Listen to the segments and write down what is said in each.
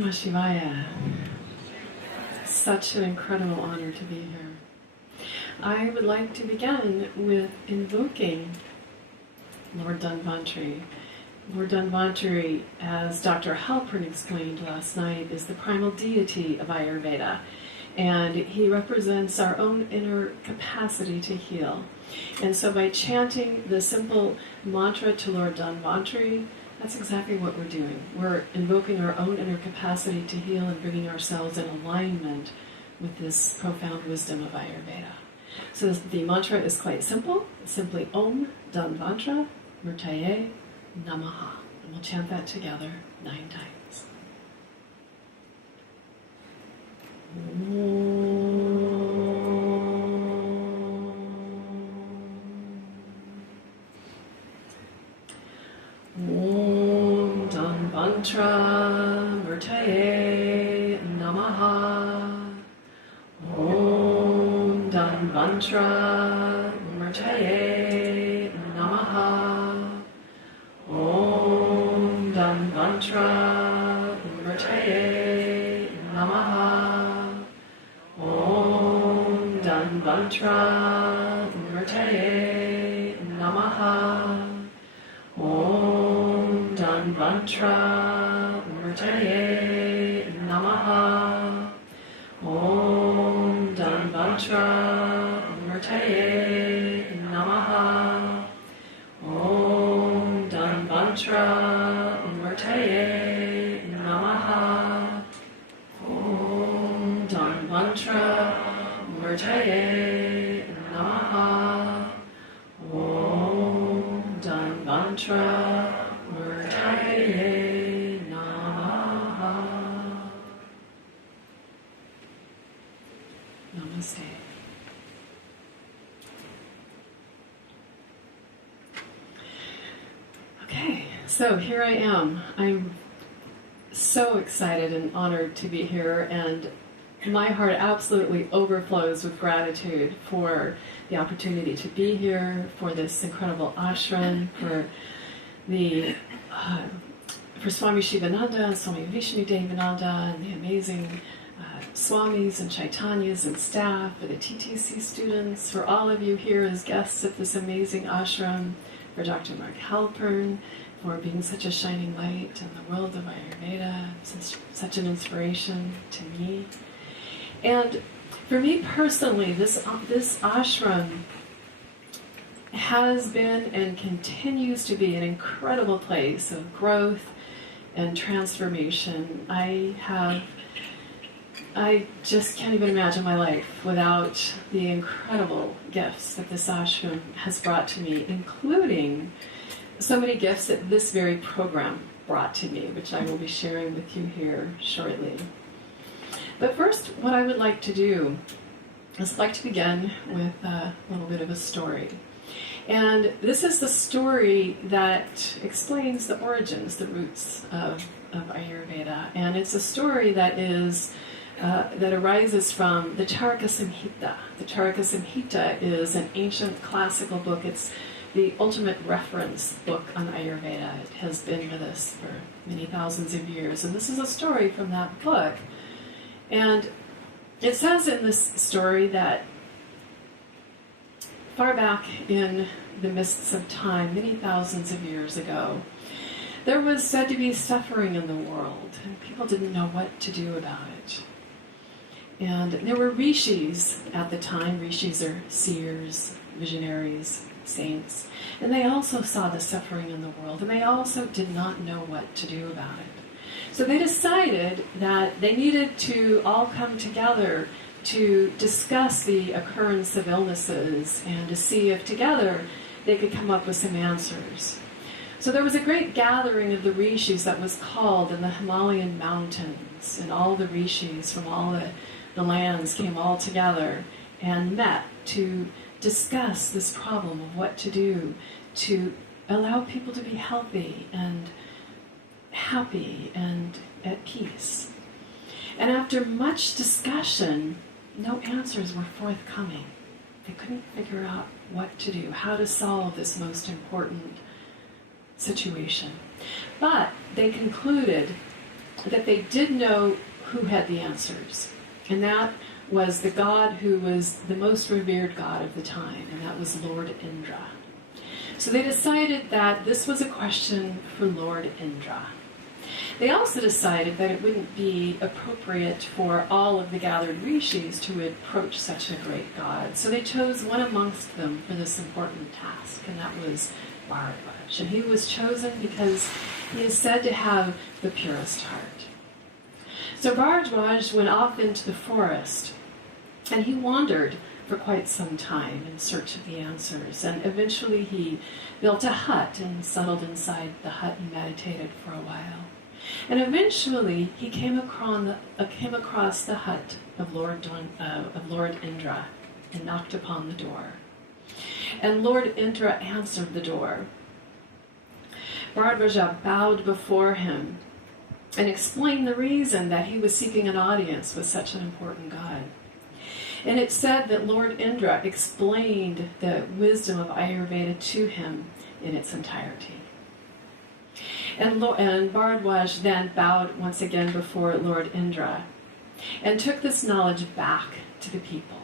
Namah Shivaya. Such an incredible honor to be here. I would like to begin with invoking Lord Dhanvantari. Lord Dhanvantari, as Dr. Halpern explained last night, is the primal deity of Ayurveda, and he represents our own inner capacity to heal. And so by chanting the simple mantra to Lord Dhanvantari, that's exactly what we're doing. We're invoking our own inner capacity to heal and bringing ourselves in alignment with this profound wisdom of Ayurveda. So the mantra is quite simple. It's simply Om Dhanvantara Murtaye Namaha. And we'll chant that together 9 times. Om Dhanvantara Murtaye Namaha. Om Dhanvantara Murtaye Namaha. Om Dhanvantara Murtaye Namaha. Om Dhanvantara Murtaye Namaha. Om Dhanvantara Murtaye Namaha. Om Dhanvantara Murtaye Namaha. Om Dhanvantara Murtaye Namaha. Om Dhanvantara Murtaye Namaha. Om Dhanvantara Murtaye Namaha. Namaste. Okay, so here I am. I'm so excited and honored to be here, and my heart absolutely overflows with gratitude for the opportunity to be here, for this incredible ashram, for Swami Shivananda and Swami Vishnu Devananda and the amazing Swamis and Chaitanyas and staff, for the TTC students, for all of you here as guests at this amazing ashram, for Dr. Mark Halpern, for being such a shining light in the world of Ayurveda, such an inspiration to me. And for me personally, this ashram has been and continues to be an incredible place of growth and transformation. I just can't even imagine my life without the incredible gifts that this ashram has brought to me, including so many gifts that this very program brought to me, which I will be sharing with you here shortly. But first, what I would like to do is I'd like to begin with a little bit of a story. And this is the story that explains the origins, the roots of Ayurveda. And it's a story that arises from the Charaka Samhita. The Charaka Samhita is an ancient classical book. It's the ultimate reference book on Ayurveda. It has been with us for many thousands of years. And this is a story from that book. And it says in this story that far back in the mists of time, many thousands of years ago, there was said to be suffering in the world, and people didn't know what to do about it. And there were rishis at the time. Rishis are seers, visionaries, saints. And they also saw the suffering in the world, and they also did not know what to do about it. So they decided that they needed to all come together to discuss the occurrence of illnesses and to see if together they could come up with some answers. So there was a great gathering of the rishis that was called in the Himalayan mountains, and all the rishis from all the lands came all together and met to discuss this problem of what to do to allow people to be healthy and happy and at peace. And after much discussion, no answers were forthcoming. They couldn't figure out what to do, how to solve this most important situation. But they concluded that they did know who had the answers. And that was the god who was the most revered god of the time, and that was Lord Indra. So they decided that this was a question for Lord Indra. They also decided that it wouldn't be appropriate for all of the gathered rishis to approach such a great god. So they chose one amongst them for this important task, and that was Bharadwaj. And he was chosen because he is said to have the purest heart. So Bharadwaj went off into the forest, and he wandered for quite some time in search of the answers. And eventually he built a hut and settled inside the hut and meditated for a while. And eventually he came across the hut of Lord Indra and knocked upon the door. And Lord Indra answered the door. Bharadwaja bowed before him and explained the reason that he was seeking an audience with such an important god. And it said that Lord Indra explained the wisdom of Ayurveda to him in its entirety. And Bharadwaj then bowed once again before Lord Indra and took this knowledge back to the people,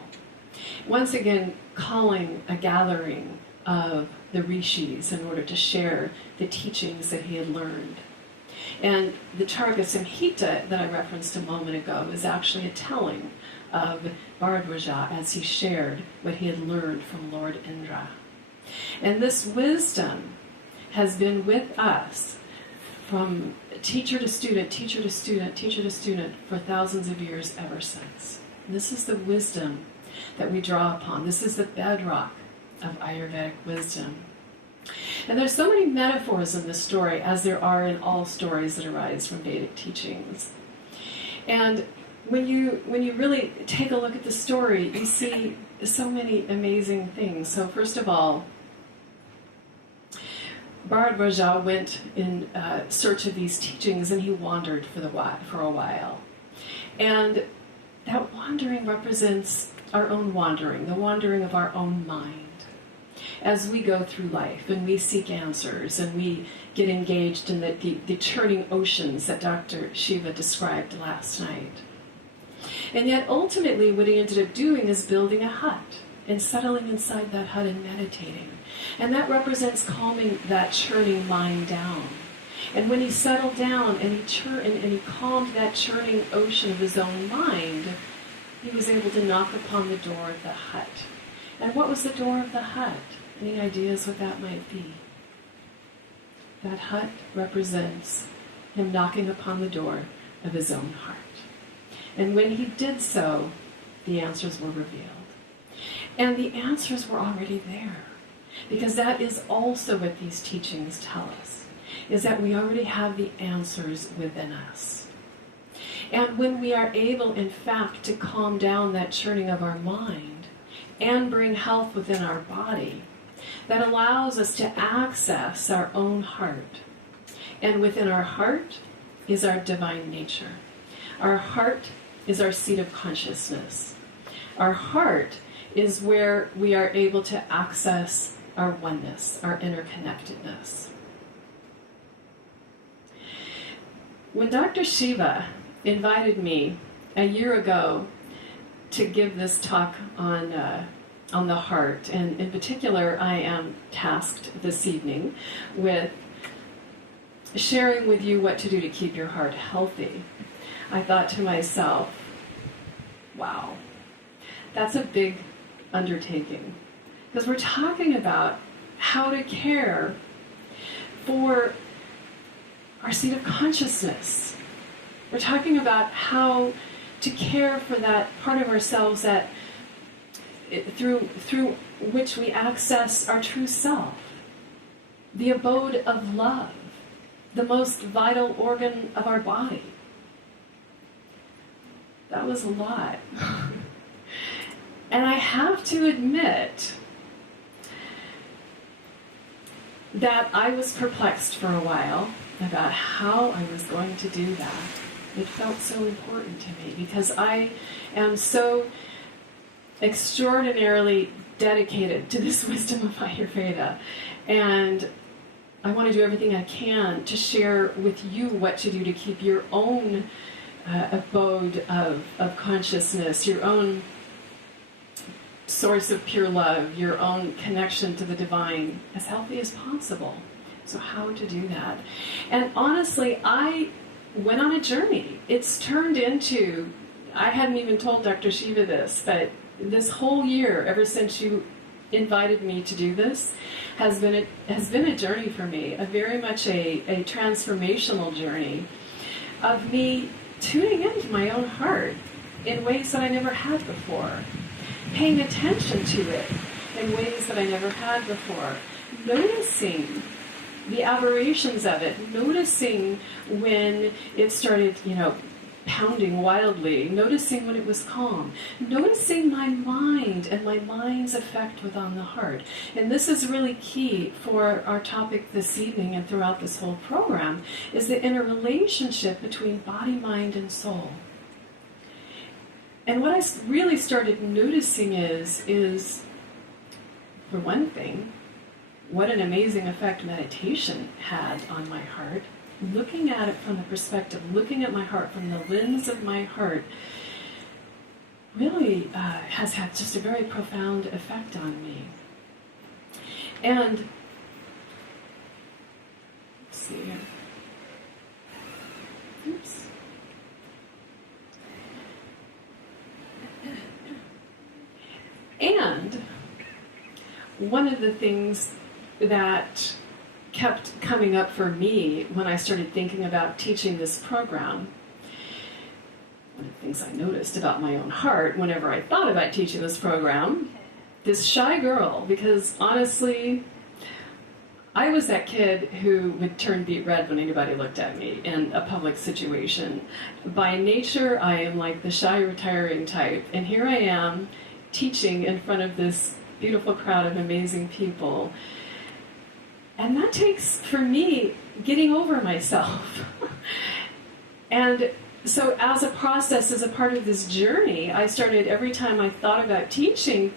once again calling a gathering of the rishis in order to share the teachings that he had learned. And the Charga Samhita that I referenced a moment ago is actually a telling of Bharadwaja as he shared what he had learned from Lord Indra. And this wisdom has been with us from teacher to student, teacher to student, teacher to student for thousands of years ever since. And this is the wisdom that we draw upon. This is the bedrock of Ayurvedic wisdom. And there's so many metaphors in this story, as there are in all stories that arise from Vedic teachings. And when you really take a look at the story, you see so many amazing things. So first of all, Bharadwaja went in search of these teachings, and he wandered for a while. And that wandering represents our own wandering, the wandering of our own mind, as we go through life and we seek answers and we get engaged in the churning oceans that Dr. Shiva described last night. And yet ultimately what he ended up doing is building a hut and settling inside that hut and meditating. And that represents calming that churning mind down. And when he settled down and he calmed that churning ocean of his own mind, he was able to knock upon the door of the hut. And what was the door of the hut? Any ideas what that might be? That hut represents him knocking upon the door of his own heart. And when he did so, the answers were revealed. And the answers were already there. Because that is also what these teachings tell us, is that we already have the answers within us. And when we are able, in fact, to calm down that churning of our mind and bring health within our body, that allows us to access our own heart. And within our heart is our divine nature. Our heart is our seat of consciousness. Our heart is where we are able to access our oneness, our interconnectedness. When Dr. Shiva invited me a year ago to give this talk on the heart, and in particular I am tasked this evening with sharing with you what to do to keep your heart healthy, I thought to myself, wow, that's a big undertaking. Because we're talking about how to care for our seat of consciousness. We're talking about how to care for that part of ourselves that through which we access our true self, the abode of love, the most vital organ of our body. That was a lot. And I have to admit that I was perplexed for a while about how I was going to do that. It felt so important to me because I am so extraordinarily dedicated to this wisdom of Ayurveda. And I want to do everything I can to share with you what to do to keep your own abode of consciousness, your own source of pure love, your own connection to the divine as healthy as possible. So how to do that? And honestly, I went on a journey. It's turned into, I hadn't even told Dr. Shiva this, but this whole year, ever since you invited me to do this, has been a journey for me, a very much a transformational journey of me tuning into my own heart in ways that I never had before, paying attention to it in ways that I never had before, noticing the aberrations of it, noticing when it started, pounding wildly, noticing when it was calm, noticing my mind and my mind's effect on the heart. And this is really key for our topic this evening and throughout this whole program, is the interrelationship between body, mind, and soul. And what I really started noticing is, for one thing, what an amazing effect meditation had on my heart. Looking at it from the perspective, looking at my heart from the lens of my heart, really has had just a very profound effect on me. And, let's see here. Oops. And one of the things that kept coming up for me when I started thinking about teaching this program, one of the things I noticed about my own heart whenever I thought about teaching this program, this shy girl, because honestly, I was that kid who would turn beet red when anybody looked at me in a public situation. By nature, I am like the shy, retiring type, and here I am teaching in front of this beautiful crowd of amazing people. And that takes, for me, getting over myself. And so as a process, as a part of this journey, I started, every time I thought about teaching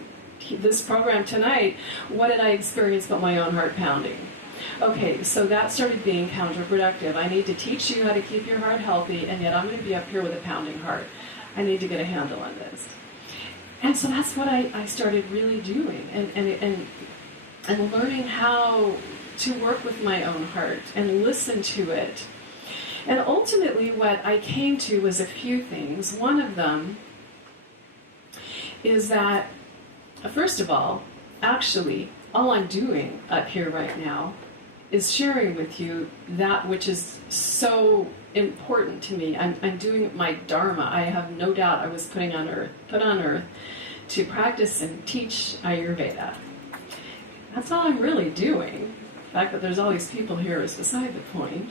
this program tonight, what did I experience but my own heart pounding? Okay, so that started being counterproductive. I need to teach you how to keep your heart healthy, and yet I'm going to be up here with a pounding heart. I need to get a handle on this. And so that's what I started really doing, and learning how to work with my own heart and listen to it. And ultimately what I came to was a few things. One of them is that, first of all, actually, all I'm doing up here right now is sharing with you that which is so important to me. I'm doing my dharma. I have no doubt I was put on earth to practice and teach Ayurveda. That's all I'm really doing. The fact that there's all these people here is beside the point.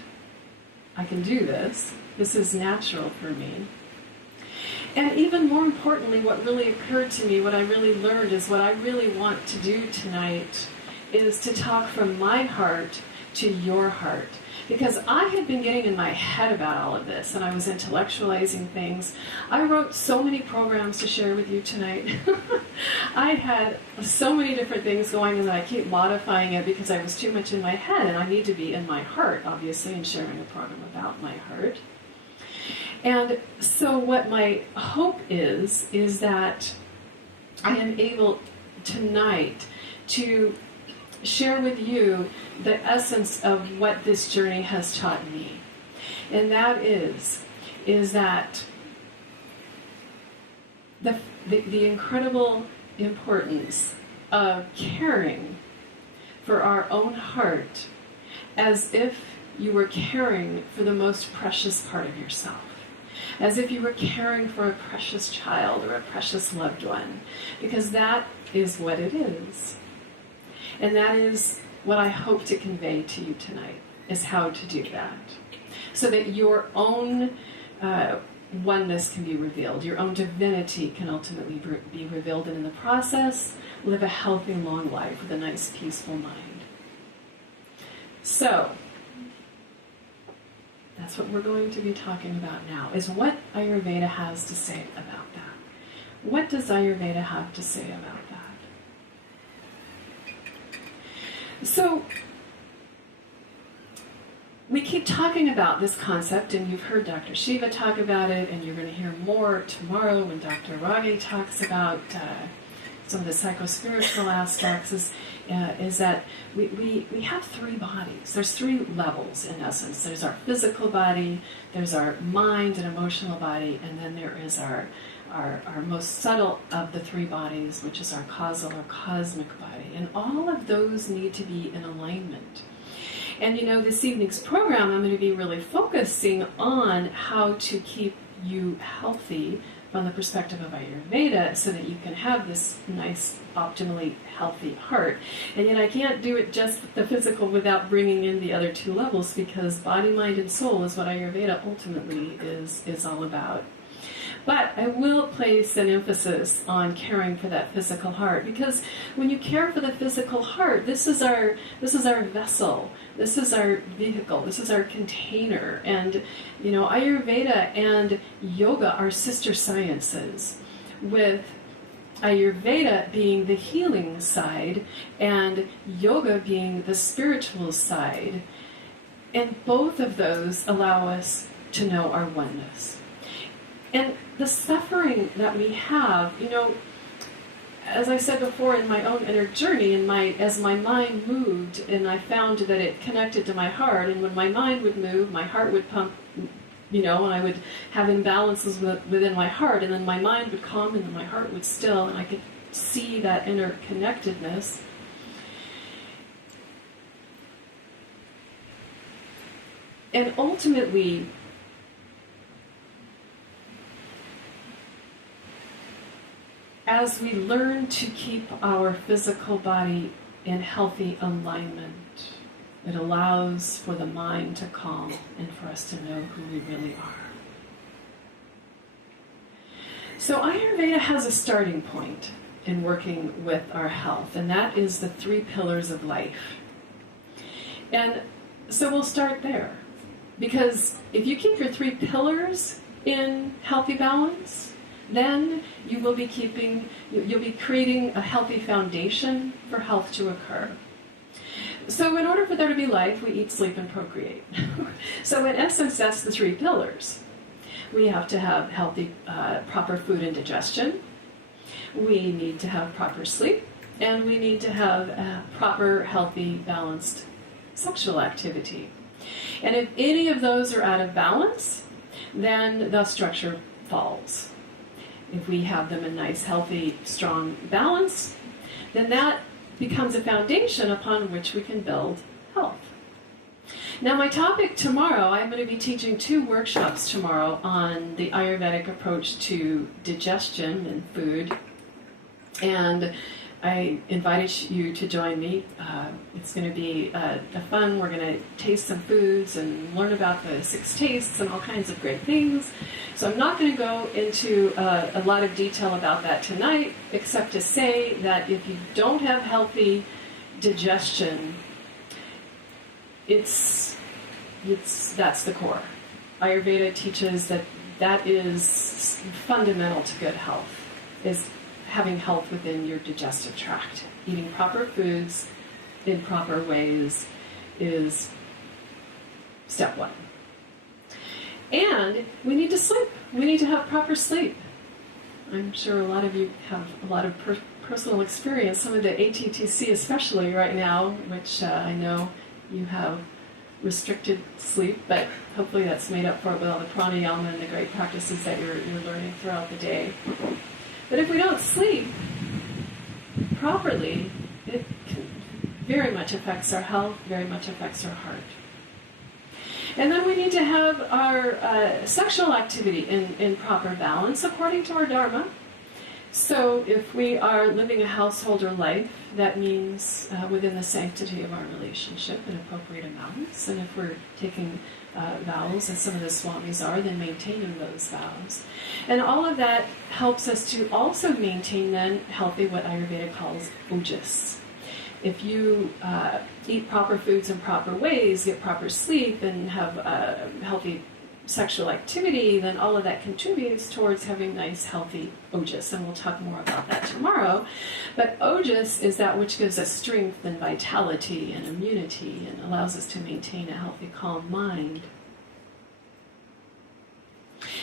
I can do this. This is natural for me. And even more importantly, what really occurred to me, what I really learned, is what I really want to do tonight is to talk from my heart to your heart. Because I had been getting in my head about all of this, and I was intellectualizing things. I wrote so many programs to share with you tonight. I had so many different things going, and I keep modifying it because I was too much in my head, and I need to be in my heart, obviously, and sharing a program about my heart. And so what my hope is that I am able tonight to share with you the essence of what this journey has taught me. And that is that the incredible importance of caring for our own heart as if you were caring for the most precious part of yourself. As if you were caring for a precious child or a precious loved one. Because that is what it is. And that is what I hope to convey to you tonight, is how to do that. So that your own oneness can be revealed, your own divinity can ultimately be revealed, and in the process, live a healthy, long life with a nice, peaceful mind. So, that's what we're going to be talking about now, is what Ayurveda has to say about that. What does Ayurveda have to say about that? So, we keep talking about this concept, and you've heard Dr. Shiva talk about it, and you're going to hear more tomorrow when Dr. Rage talks about some of the psychospiritual aspects, is that we have three bodies. There's three levels, in essence. There's our physical body, there's our mind and emotional body, and then there is our most subtle of the three bodies, which is our causal or cosmic body. And all of those need to be in alignment. And this evening's program, I'm going to be really focusing on how to keep you healthy from the perspective of Ayurveda so that you can have this nice, optimally healthy heart. And yet I can't do it just the physical without bringing in the other two levels, because body, mind, and soul is what Ayurveda ultimately is all about. But I will place an emphasis on caring for that physical heart, because when you care for the physical heart, this is our vessel, this is our vehicle, this is our container. And Ayurveda and yoga are sister sciences, with Ayurveda being the healing side and yoga being the spiritual side. And both of those allow us to know our oneness. And the suffering that we have, as I said before, in my own inner journey, as my mind moved, and I found that it connected to my heart, and when my mind would move, my heart would pump, and I would have imbalances within my heart, and then my mind would calm, and then my heart would still, and I could see that inner connectedness. And ultimately, as we learn to keep our physical body in healthy alignment, it allows for the mind to calm and for us to know who we really are. So Ayurveda has a starting point in working with our health, and that is the 3 pillars of life. And so we'll start there, because if you keep your 3 pillars in healthy balance, then you'll be creating a healthy foundation for health to occur. So in order for there to be life, we eat, sleep, and procreate. So in essence, that's the 3 pillars. We have to have healthy, proper food and digestion. We need to have proper sleep. And we need to have proper, healthy, balanced sexual activity. And if any of those are out of balance, then the structure falls. If we have them in nice, healthy, strong balance, then that becomes a foundation upon which we can build health. Now, my topic tomorrow, I'm going to be teaching 2 workshops tomorrow on the Ayurvedic approach to digestion and food. And I invited you to join me. It's going to be fun. We're going to taste some foods and learn about the 6 tastes and all kinds of great things. So I'm not going to go into a lot of detail about that tonight, except to say that if you don't have healthy digestion, that's the core. Ayurveda teaches that is fundamental to good health, is having health within your digestive tract. Eating proper foods in proper ways is step 1. And we need to sleep. We need to have proper sleep. I'm sure a lot of you have a lot of personal experience, some of the ATTC especially right now, which I know you have restricted sleep, but hopefully that's made up for it with all the pranayama and the great practices that you're learning throughout the day. But if we don't sleep properly, it very much affects our health, very much affects our heart. And then we need to have our sexual activity in proper balance according to our dharma. So if we are living a householder life, that means within the sanctity of our relationship in appropriate amounts. And if we're taking vows, as some of the swamis are, then maintaining those vows. And all of that helps us to also maintain then healthy, what Ayurveda calls ojas. If you eat proper foods in proper ways, get proper sleep, and have healthy sexual activity, then all of that contributes towards having nice, healthy ojas. And we'll talk more about that tomorrow. But ojas is that which gives us strength and vitality and immunity and allows us to maintain a healthy, calm mind.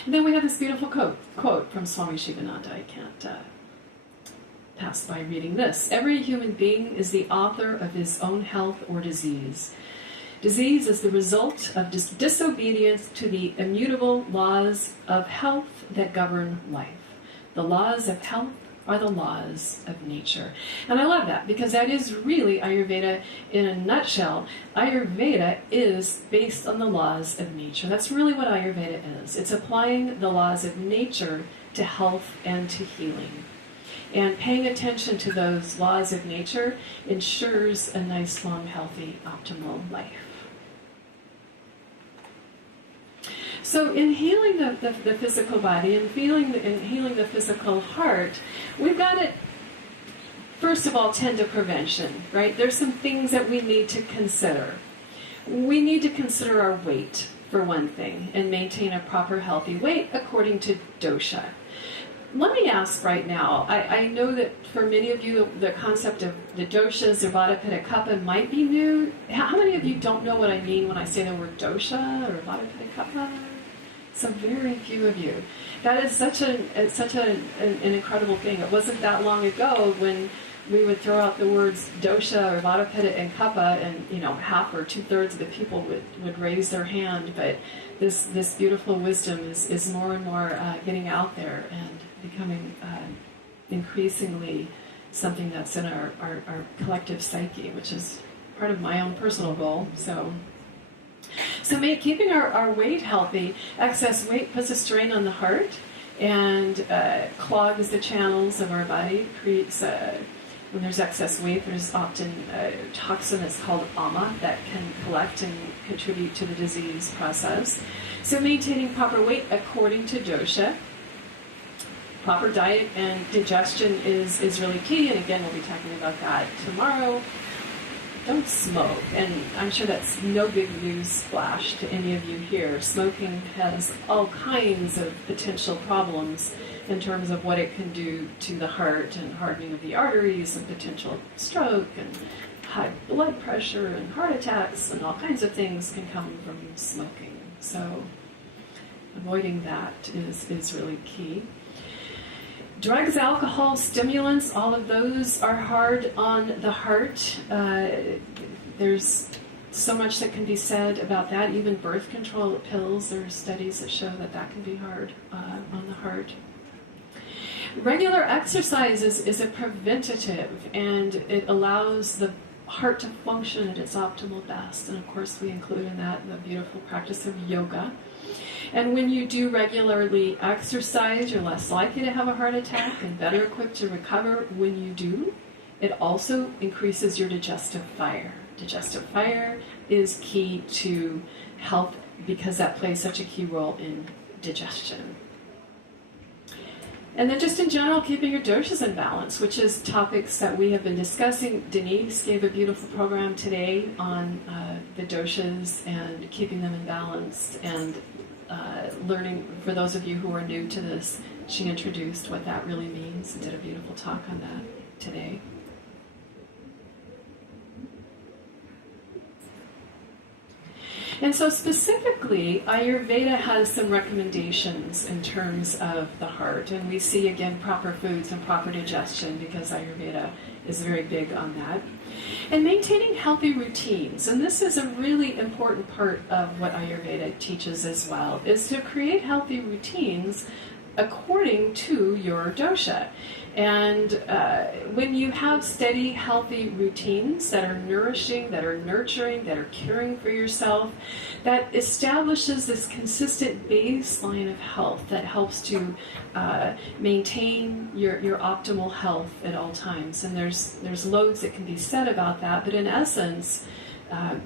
And then we have this beautiful quote from Swami Shivananda. I can't pass by reading this. Every human being is the author of his own health or disease. Disease is the result of disobedience to the immutable laws of health that govern life. The laws of health are the laws of nature. And I love that, because that is really Ayurveda in a nutshell. Ayurveda is based on the laws of nature. That's really what Ayurveda is. It's applying the laws of nature to health and to healing. And paying attention to those laws of nature ensures a nice, long, healthy, optimal life. So in healing the physical body and healing the physical heart, we've got to, first of all, tend to prevention, right? There's some things that we need to consider. We need to consider our weight, for one thing, and maintain a proper, healthy weight according to dosha. Let me ask right now, I know that for many of you, the concept of the doshas, or Vata, Pitta, Kapha, might be new. How many of you don't know what I mean when I say the word dosha or Vata, Pitta, Kapha? So very few of you. That is such an incredible thing. It wasn't that long ago when we would throw out the words dosha or Vata, Pitta, and Kapha, and half or 2/3 of the people would raise their hand. But this beautiful wisdom is more and more getting out there and becoming increasingly something that's in our collective psyche, which is part of my own personal goal. So keeping our weight healthy. Excess weight puts a strain on the heart and clogs the channels of our body, creates when there's excess weight, there's often a toxin that's called ama that can collect and contribute to the disease process. So maintaining proper weight according to dosha. Proper diet and digestion is really key, and again, we'll be talking about that tomorrow. Don't smoke, and I'm sure that's no big news flash to any of you here. Smoking has all kinds of potential problems in terms of what it can do to the heart and hardening of the arteries and potential stroke and high blood pressure and heart attacks, and all kinds of things can come from smoking. So avoiding that is really key. Drugs, alcohol, stimulants, all of those are hard on the heart. There's so much that can be said about that. Even birth control pills, there are studies that show that can be hard on the heart. Regular exercise is a preventative, and it allows the heart to function at its optimal best. And of course, we include in that the beautiful practice of yoga. And when you do regularly exercise, you're less likely to have a heart attack and better equipped to recover when you do. It also increases your digestive fire. Digestive fire is key to health because that plays such a key role in digestion. And then just in general, keeping your doshas in balance, which is topics that we have been discussing. Denise gave a beautiful program today on the doshas and keeping them in balance, and learning, for those of you who are new to this, she introduced what that really means and did a beautiful talk on that today. And so specifically, Ayurveda has some recommendations in terms of the heart. And we see, again, proper foods and proper digestion, because Ayurveda is very big on that. And maintaining healthy routines. And this is a really important part of what Ayurveda teaches as well, is to create healthy routines according to your dosha. And when you have steady, healthy routines that are nourishing, that are nurturing, that are caring for yourself, that establishes this consistent baseline of health that helps to maintain your optimal health at all times. And there's loads that can be said about that, but in essence,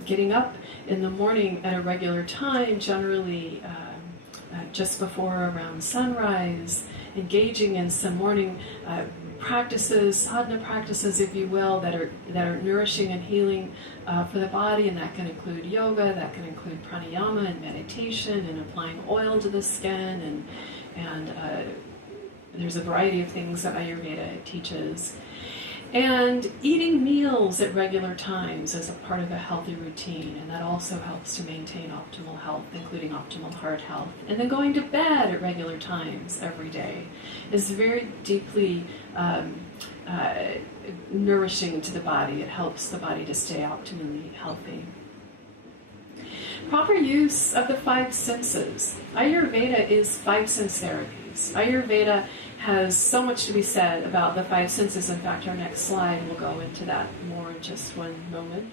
getting up in the morning at a regular time, generally just before around sunrise, engaging in some morning practices, sadhana practices, if you will, that are nourishing and healing for the body, and that can include yoga, that can include pranayama and meditation, and applying oil to the skin, and there's a variety of things that Ayurveda teaches. And eating meals at regular times as a part of a healthy routine, and that also helps to maintain optimal health, including optimal heart health. And then going to bed at regular times every day is very deeply nourishing to the body. It helps the body to stay optimally healthy. Proper use of the five senses. Ayurveda is five sense therapies. Ayurveda has so much to be said about the five senses. In fact, our next slide will go into that more in just one moment.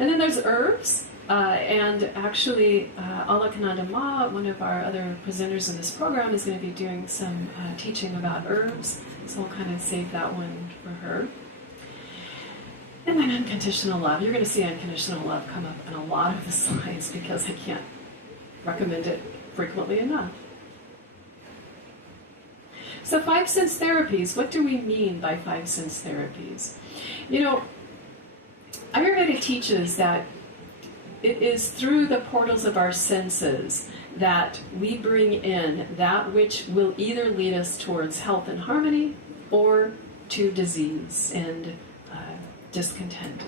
And then there's herbs, and actually Alakananda Ma, one of our other presenters in this program, is going to be doing some teaching about herbs, so we'll kind of save that one for her. And then unconditional love. You're going to see unconditional love come up in a lot of the slides because I can't recommend it frequently enough. So five sense therapies, what do we mean by five sense therapies? You know, Ayurveda teaches that it is through the portals of our senses that we bring in that which will either lead us towards health and harmony or to disease and discontent.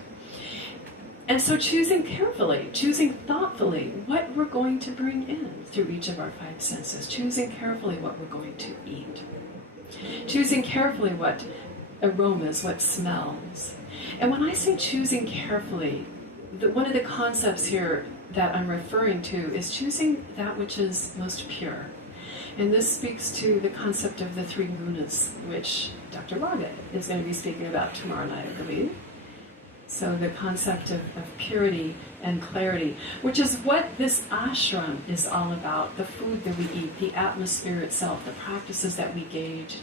And so choosing carefully, choosing thoughtfully what we're going to bring in through each of our five senses, choosing carefully what we're going to eat, choosing carefully what aromas, what smells. And when I say choosing carefully, one of the concepts here that I'm referring to is choosing that which is most pure. And this speaks to the concept of the three gunas, which Dr. Raga is going to be speaking about tomorrow night, I believe. So the concept of purity and clarity, which is what this ashram is all about, the food that we eat, the atmosphere itself, the practices that we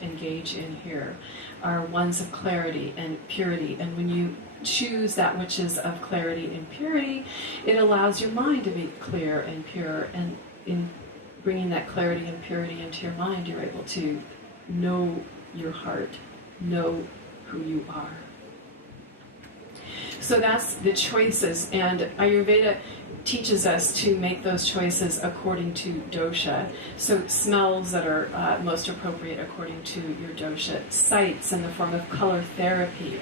engage in here are ones of clarity and purity. And when you choose that which is of clarity and purity, it allows your mind to be clear and pure. And in bringing that clarity and purity into your mind, you're able to know your heart, know who you are. So that's the choices, and Ayurveda teaches us to make those choices according to dosha. So smells that are most appropriate according to your dosha. Sights in the form of color therapy.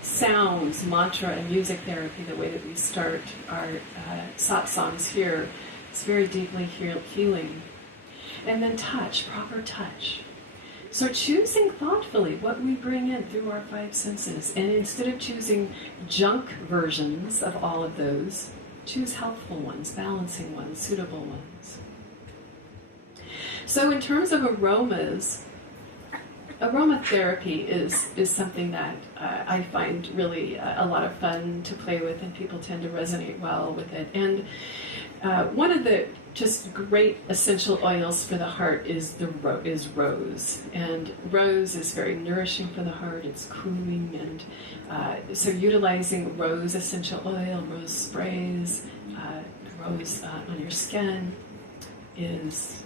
Sounds, mantra, and music therapy, the way that we start our satsangs here. It's very deeply healing. And then touch, proper touch. So choosing thoughtfully what we bring in through our five senses, and instead of choosing junk versions of all of those, choose healthful ones, balancing ones, suitable ones. So in terms of aromas, aromatherapy is something that I find really a lot of fun to play with, and people tend to resonate well with it. And one of the just great essential oils for the heart is rose, and rose is very nourishing for the heart. It's cooling, and so utilizing rose essential oil, rose sprays, rose on your skin is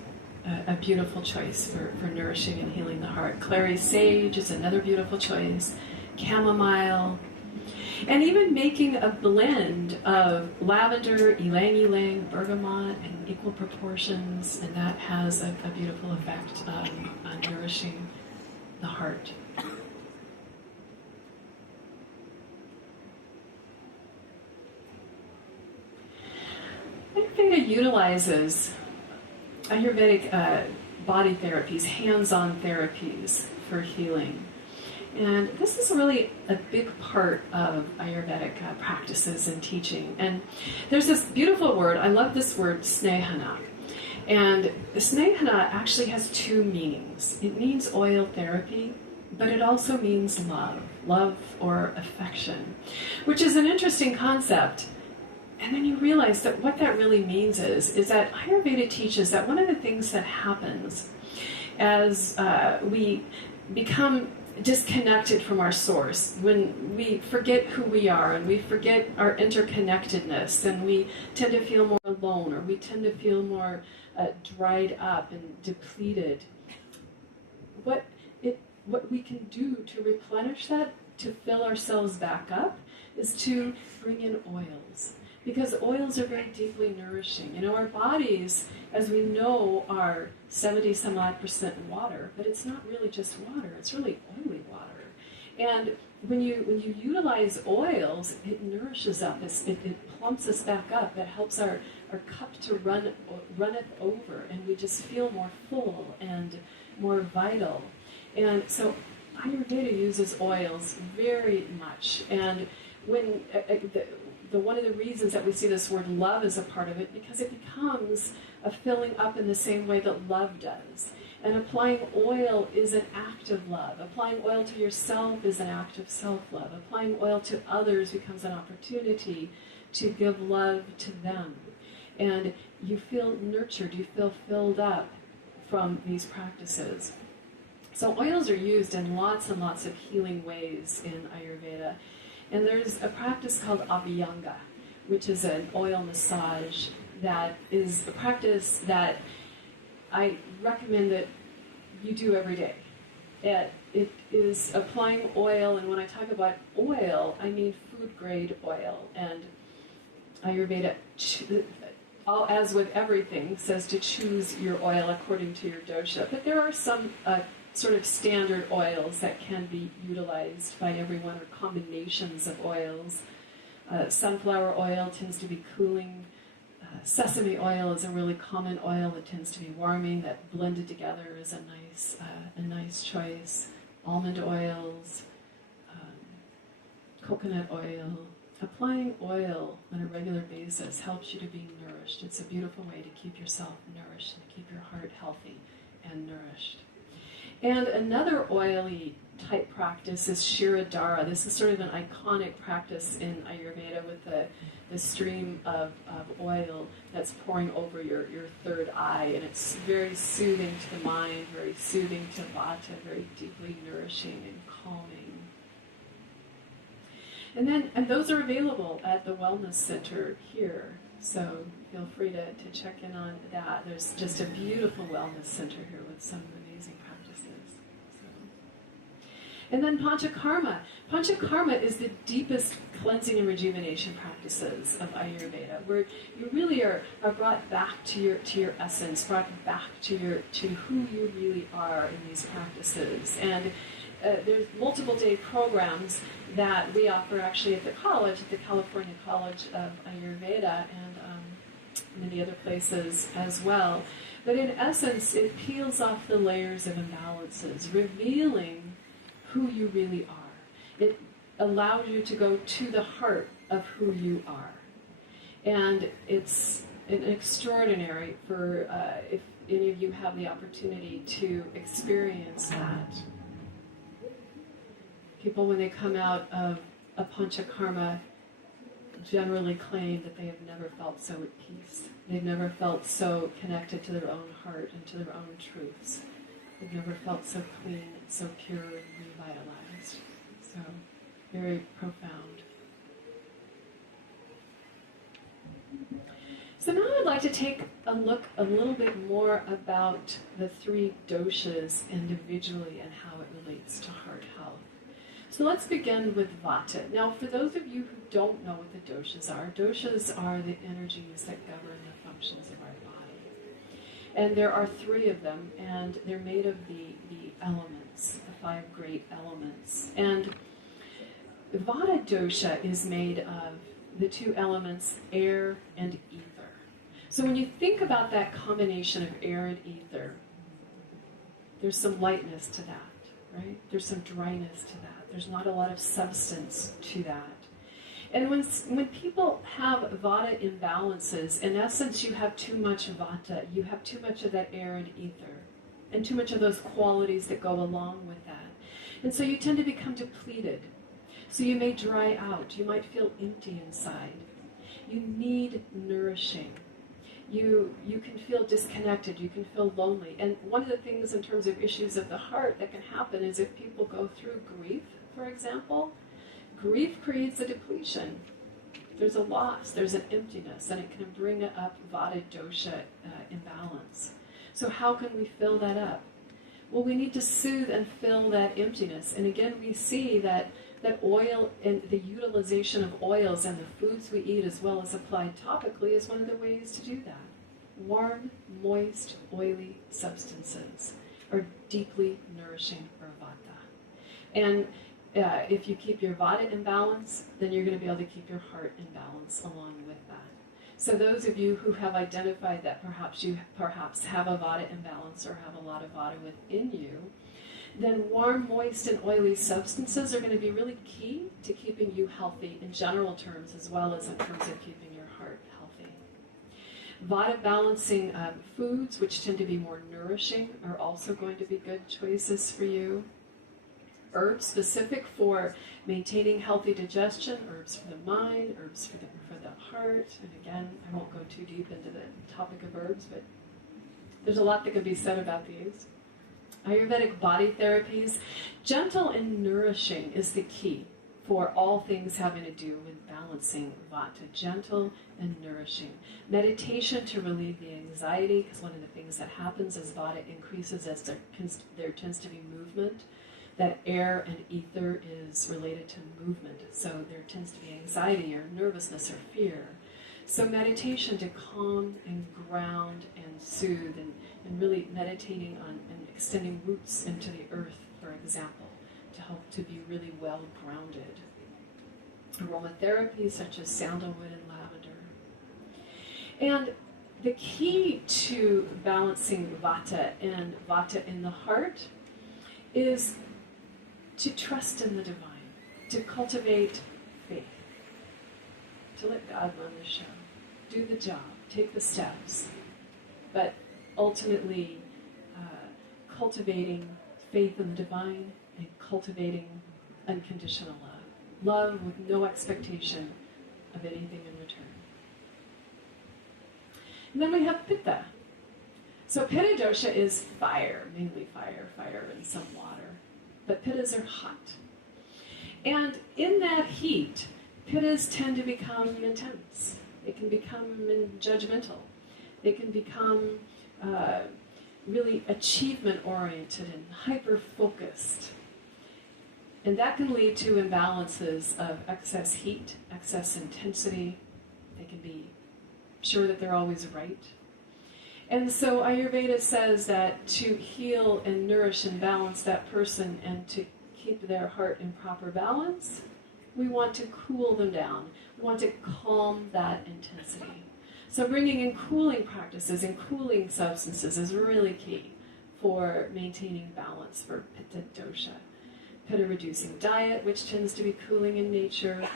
a beautiful choice for nourishing and healing the heart. Clary sage is another beautiful choice. Chamomile. And even making a blend of lavender, ylang-ylang, bergamot in equal proportions, and that has a beautiful effect on nourishing the heart. Ayurveda utilizes Ayurvedic body therapies, hands-on therapies for healing. And this is really a big part of Ayurvedic practices and teaching. And there's this beautiful word, I love this word, snehana. And snehana actually has two meanings. It means oil therapy, but it also means love or affection, which is an interesting concept. And then you realize that what that really means is that Ayurveda teaches that one of the things that happens as we become disconnected from our source, when we forget who we are and we forget our interconnectedness, then we tend to feel more alone, or we tend to feel more dried up and depleted. What it what we can do to replenish that, to fill ourselves back up, is to bring in oils. Because oils are very deeply nourishing. You know, our bodies, as we know, are 70-some-odd% water, but it's not really just water, it's really oily water. And when you utilize oils, it nourishes us, it plumps us back up, it helps our cup to runneth over, and we just feel more full and more vital. And so Ayurveda uses oils very much. And when one of the reasons that we see this word love as a part of it, because it becomes a filling up in the same way that love does. And applying oil is an act of love. Applying oil to yourself is an act of self-love. Applying oil to others becomes an opportunity to give love to them. And you feel nurtured, you feel filled up from these practices. So oils are used in lots and lots of healing ways in Ayurveda. And there's a practice called Abhyanga, which is an oil massage that is a practice that I recommend that you do every day. It is applying oil, and when I talk about oil, I mean food-grade oil. And Ayurveda, as with everything, says to choose your oil according to your dosha. But there are some sort of standard oils that can be utilized by everyone, or combinations of oils. Sunflower oil tends to be cooling. Sesame oil is a really common oil that tends to be warming. That blended together is a nice choice. Almond oils, coconut oil. Applying oil on a regular basis helps you to be nourished. It's a beautiful way to keep yourself nourished and to keep your heart healthy and nourished. And another oily type practice is Shirodhara. This is sort of an iconic practice in Ayurveda with the stream of oil that's pouring over your third eye. And it's very soothing to the mind, very soothing to Vata, very deeply nourishing and calming. And those are available at the Wellness Center here. So feel free to check in on that. There's just a beautiful wellness center here with some amazing practices. And then Panchakarma. Panchakarma is the deepest cleansing and rejuvenation practices of Ayurveda, where you really are brought back to your essence, brought back to who you really are in these practices. And there's multiple day programs that we offer actually at the college, at the California College of Ayurveda, and many other places as well. But in essence, it peels off the layers of imbalances, revealing who you really are. It allows you to go to the heart of who you are. And it's an extraordinary for if any of you have the opportunity to experience that. People, when they come out of a panchakarma, generally claim that they have never felt so at peace. They've never felt so connected to their own heart and to their own truths. They've never felt so clean and so pure and revitalized. So, very profound. So now I'd like to take a look a little bit more about the three doshas individually and how it relates to heart health. So let's begin with Vata. Now, for those of you who don't know what the doshas are the energies that govern the functions of our body. And there are three of them, and they're made of the elements, the five great elements. And Vata dosha is made of the two elements, air and ether. So when you think about that combination of air and ether, there's some lightness to that. Right? There's some dryness to that. There's not a lot of substance to that. And when people have Vata imbalances, in essence you have too much Vata, you have too much of that air and ether, and too much of those qualities that go along with that. And so you tend to become depleted. So you may dry out, you might feel empty inside. You need nourishing. You can feel disconnected, you can feel lonely. And one of the things in terms of issues of the heart that can happen is if people go through grief, for example, grief creates a depletion. There's a loss, there's an emptiness, and it can bring up Vata dosha imbalance. So how can we fill that up? Well, we need to soothe and fill that emptiness. And again, we see that oil and the utilization of oils and the foods we eat, as well as applied topically, is one of the ways to do that. Warm, moist, oily substances are deeply nourishing for vata. And if you keep your vata in balance, then you're going to be able to keep your heart in balance along with that. So those of you who have identified that perhaps you have a vata imbalance or have a lot of vata within you, then warm, moist, and oily substances are going to be really key to keeping you healthy in general terms, as well as in terms of keeping your heart healthy. Vata balancing foods, which tend to be more nourishing, are also going to be good choices for you. Herbs specific for maintaining healthy digestion, herbs for the mind, herbs for the heart. And again, I won't go too deep into the topic of herbs, but there's a lot that can be said about these. Ayurvedic body therapies, gentle and nourishing is the key for all things having to do with balancing vata. Gentle and nourishing. Meditation to relieve the anxiety, because one of the things that happens as vata increases, as there tends to be movement, that air and ether is related to movement. So there tends to be anxiety or nervousness or fear. So meditation to calm and ground and soothe, and really meditating on and extending roots into the earth, for example, to help to be really well grounded. Aromatherapy such as sandalwood and lavender. And the key to balancing vata in the heart is to trust in the divine, to cultivate faith, to let God run the show, do the job, take the steps, but ultimately cultivating faith in the divine and cultivating unconditional love. Love with no expectation of anything in return. And then we have Pitta. So Pitta dosha is fire, mainly fire and some water. But Pittas are hot. And in that heat, Pittas tend to become intense. They can become judgmental. They can become really achievement-oriented and hyper-focused. And that can lead to imbalances of excess heat, excess intensity. They can be sure that they're always right. And so Ayurveda says that to heal and nourish and balance that person and to keep their heart in proper balance, we want to cool them down. We want to calm that intensity. So bringing in cooling practices and cooling substances is really key for maintaining balance for Pitta dosha. Pitta-reducing diet, which tends to be cooling in nature,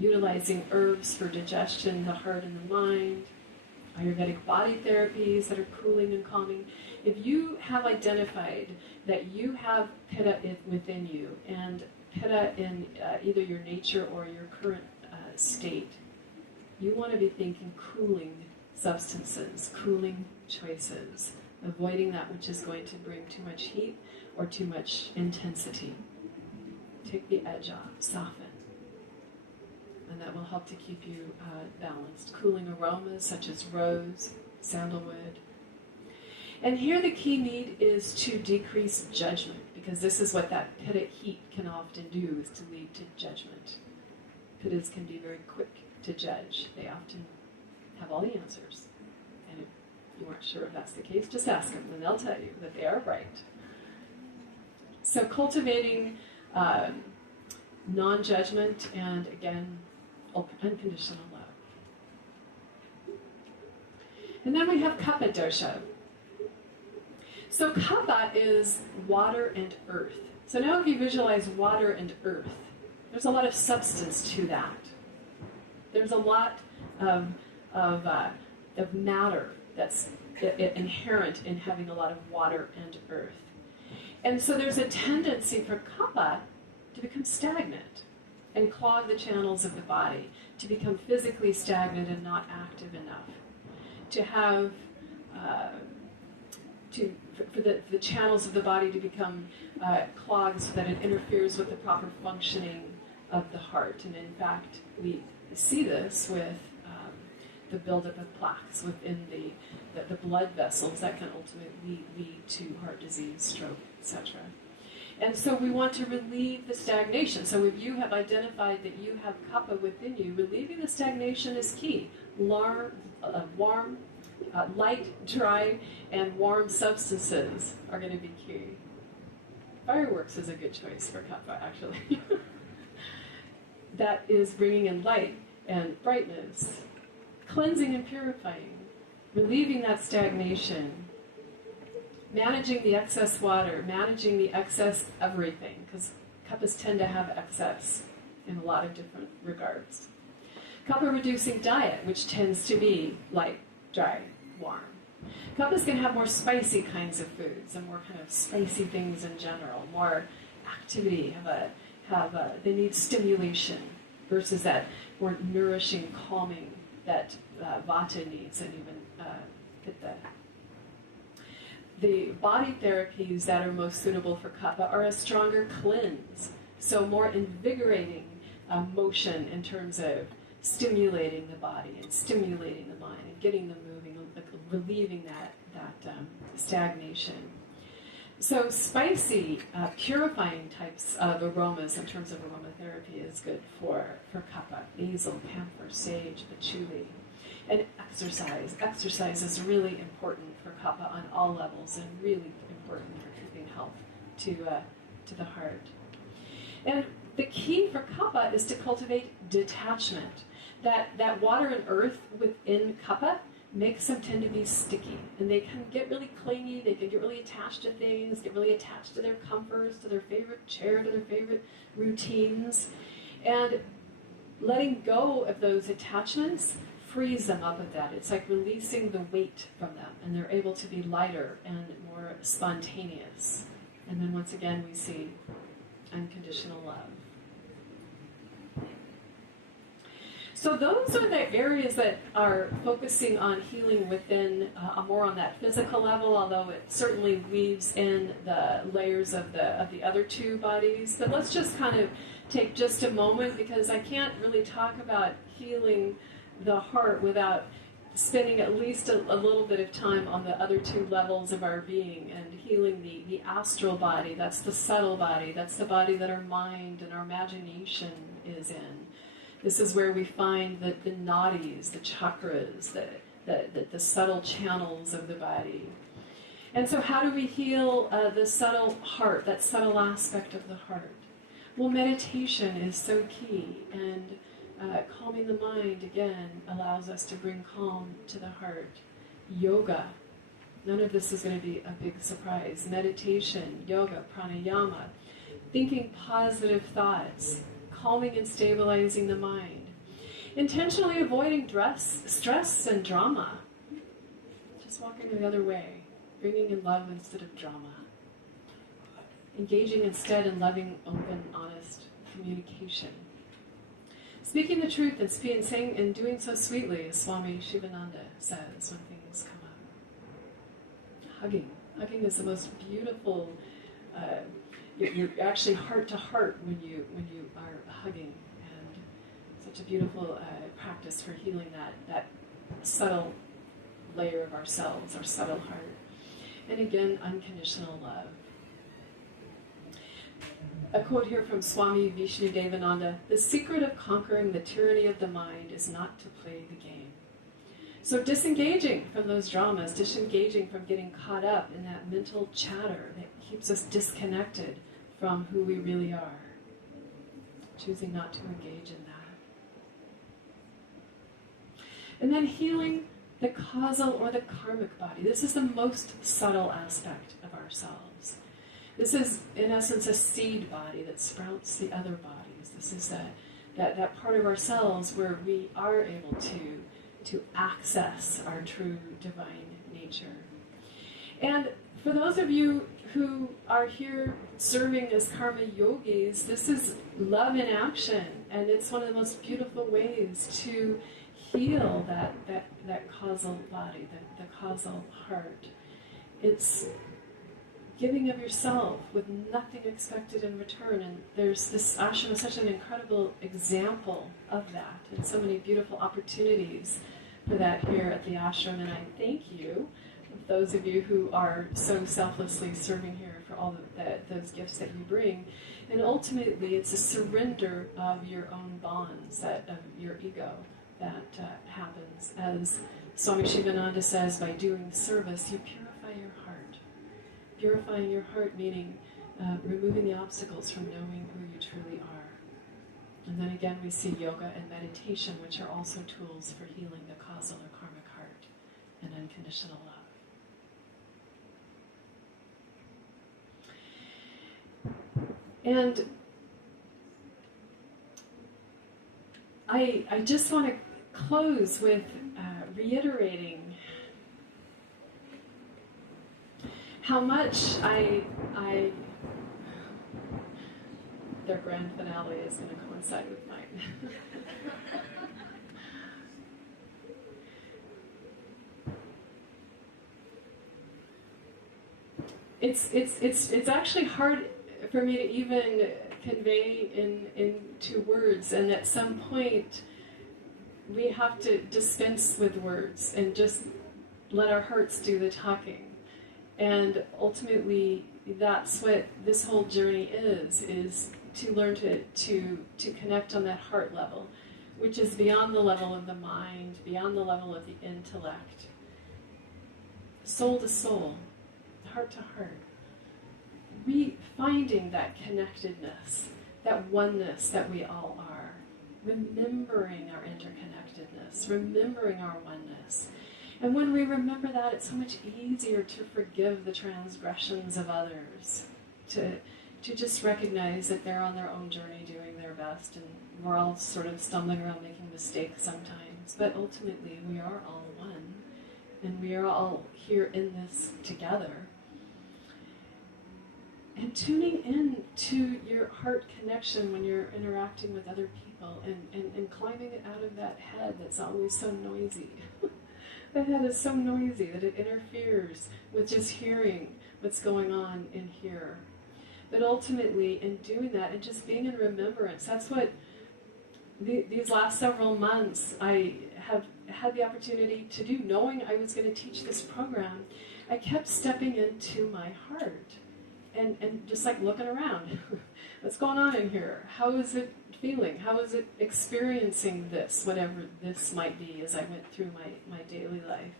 utilizing herbs for digestion, the heart and the mind, Ayurvedic body therapies that are cooling and calming. If you have identified that you have Pitta within you, and Pitta in either your nature or your current state, you want to be thinking cooling substances, cooling choices, avoiding that which is going to bring too much heat or too much intensity. Take the edge off, soften. And that will help to keep you balanced. Cooling aromas such as rose, sandalwood. And here the key need is to decrease judgment, because this is what that Pitta heat can often do, is to lead to judgment. Pittas can be very quick to judge. They often have all the answers. And if you aren't sure if that's the case, just ask them, and they'll tell you that they are right. So cultivating non-judgment and, again, unconditional love. And then we have Kapha dosha. So Kapha is water and earth. So now if you visualize water and earth, there's a lot of substance to that. There's a lot of matter that's inherent in having a lot of water and earth. And so there's a tendency for Kapha to become stagnant and clog the channels of the body, to become physically stagnant and not active enough, to have for the channels of the body to become clogged so that it interferes with the proper functioning of the heart. And in fact, we see this with the buildup of plaques within the blood vessels that can ultimately lead to heart disease, stroke, etc. And so we want to relieve the stagnation. So if you have identified that you have kapha within you, relieving the stagnation is key. Warm, light, dry, and warm substances are going to be key. Fireworks is a good choice for kapha, actually. That is bringing in light and brightness, cleansing and purifying, relieving that stagnation, managing the excess water, managing the excess everything, because kaphas tend to have excess in a lot of different regards. Kapha reducing diet, which tends to be light, dry, warm. Kaphas can have more spicy kinds of foods and more kind of spicy things in general, more activity, they need stimulation versus that more nourishing, calming that vata needs, and even pitta. The body therapies that are most suitable for kapha are a stronger cleanse, so more invigorating motion in terms of stimulating the body and stimulating the mind and getting them moving, relieving that stagnation. So spicy, purifying types of aromas in terms of aromatherapy is good for kapha. Basil, camphor, sage, patchouli. And exercise. Exercise is really important for kapha on all levels and really important for keeping health to the heart. And the key for kapha is to cultivate detachment. That water and earth within kapha makes them tend to be sticky. And they can get really clingy, they can get really attached to things, get really attached to their comforts, to their favorite chair, to their favorite routines. And letting go of those attachments frees them up of that. It's like releasing the weight from them, and they're able to be lighter and more spontaneous. And then once again we see unconditional love. So those are the areas that are focusing on healing within, more on that physical level, although it certainly weaves in the layers of the other two bodies. But let's just kind of take just a moment, because I can't really talk about healing the heart without spending at least a little bit of time on the other two levels of our being and healing the astral body. That's the subtle body. That's the body that our mind and our imagination is in. This is where we find the nadis, the chakras, the subtle channels of the body. And so how do we heal the subtle heart, that subtle aspect of the heart? Well, meditation is so key, and calming the mind, again, allows us to bring calm to the heart. Yoga. None of this is going to be a big surprise. Meditation, yoga, pranayama, thinking positive thoughts, calming and stabilizing the mind. Intentionally avoiding stress and drama. Just walking the other way. Bringing in love instead of drama. Engaging instead in loving, open, honest communication. Speaking the truth and saying and doing so sweetly, as Swami Shivananda says when things come up. Hugging. Hugging is the most beautiful. You're actually heart to heart when you are hugging, and such a beautiful practice for healing that subtle layer of ourselves, our subtle heart. And again, unconditional love. A quote here from Swami Vishnudevananda: "The secret of conquering the tyranny of the mind is not to play the game." So disengaging from those dramas, disengaging from getting caught up in that mental chatter that keeps us disconnected from who we really are. Choosing not to engage in that. And then healing the causal or the karmic body. This is the most subtle aspect of ourselves. This is, in essence, a seed body that sprouts the other bodies. This is that part of ourselves where we are able to access our true divine nature. And for those of you who are here serving as karma yogis, this is love in action, and it's one of the most beautiful ways to heal that causal body, the causal heart. It's giving of yourself with nothing expected in return, and there's this ashram is such an incredible example of that, and so many beautiful opportunities for that here at the ashram, and I thank you, those of you who are so selflessly serving here, for all those gifts that you bring. And ultimately, it's a surrender of your own bonds, of your ego, that happens. As Swami Shivananda says, by doing service, you purify your heart. Purifying your heart meaning removing the obstacles from knowing who you truly are. And then again, we see yoga and meditation, which are also tools for healing the causal or karmic heart and unconditional love. And I just want to close with reiterating how much their grand finale is going to coincide with mine. It's actually hard for me to even convey in 2 words, and at some point we have to dispense with words and just let our hearts do the talking. And ultimately, that's what this whole journey is to learn to connect on that heart level, which is beyond the level of the mind, beyond the level of the intellect. Soul to soul, heart to heart. Finding that connectedness, that oneness that we all are. Remembering our interconnectedness, remembering our oneness. And when we remember that, it's so much easier to forgive the transgressions of others, to just recognize that they're on their own journey doing their best, and we're all sort of stumbling around making mistakes sometimes. But ultimately, we are all one, and we are all here in this together. And tuning in to your heart connection when you're interacting with other people, and climbing it out of that head that's always so noisy. That head is so noisy that it interferes with just hearing what's going on in here. But ultimately, in doing that and just being in remembrance, that's what these last several months I have had the opportunity to do. Knowing I was going to teach this program, I kept stepping into my heart. And just like looking around, what's going on in here? How is it feeling? How is it experiencing this, whatever this might be, as I went through my daily life?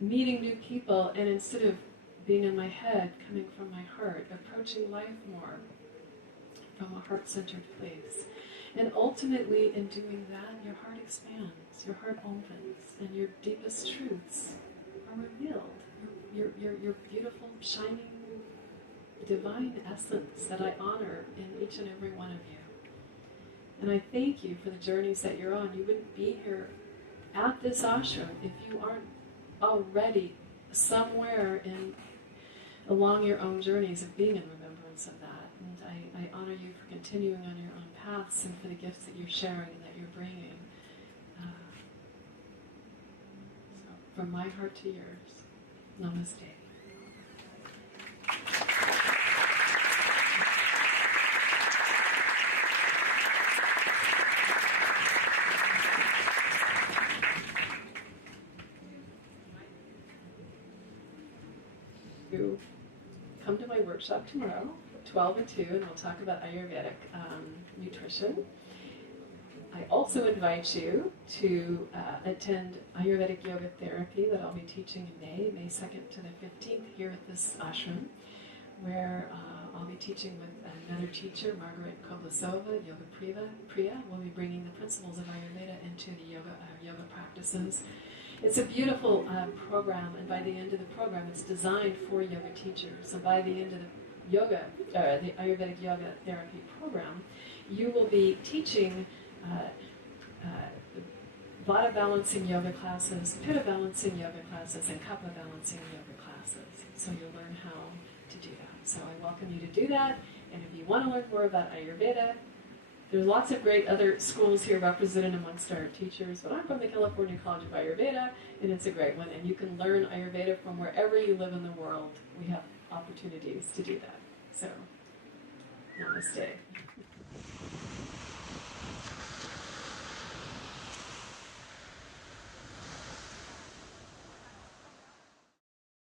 Meeting new people, and instead of being in my head, coming from my heart, approaching life more from a heart-centered place. And ultimately, in doing that, your heart expands, your heart opens, and your deepest truths are revealed. Your beautiful, shining, divine essence that I honor in each and every one of you. And I thank you for the journeys that you're on. You wouldn't be here at this ashram if you aren't already somewhere along your own journeys of being in remembrance of that. And I honor you for continuing on your own paths, and for the gifts that you're sharing and that you're bringing. So from my heart to yours, namaste. Come to my workshop tomorrow, 12 and 2, and we'll talk about Ayurvedic nutrition. I also invite you to attend Ayurvedic Yoga Therapy that I'll be teaching in May 2nd to the 15th here at this ashram, where I'll be teaching with another teacher, Margaret Koblasova, Yoga Priya. We'll be bringing the principles of Ayurveda into the yoga practices. It's a beautiful program, and by the end of the program, it's designed for yoga teachers. So by the end of the Ayurvedic Yoga Therapy program, you will be teaching Vata balancing yoga classes, Pitta balancing yoga classes, and Kapha balancing yoga classes. So you'll learn how to do that. So I welcome you to do that. And if you want to learn more about Ayurveda, there's lots of great other schools here represented amongst our teachers, but I'm from the California College of Ayurveda, and it's a great one. And you can learn Ayurveda from wherever you live in the world. We have opportunities to do that. So, namaste.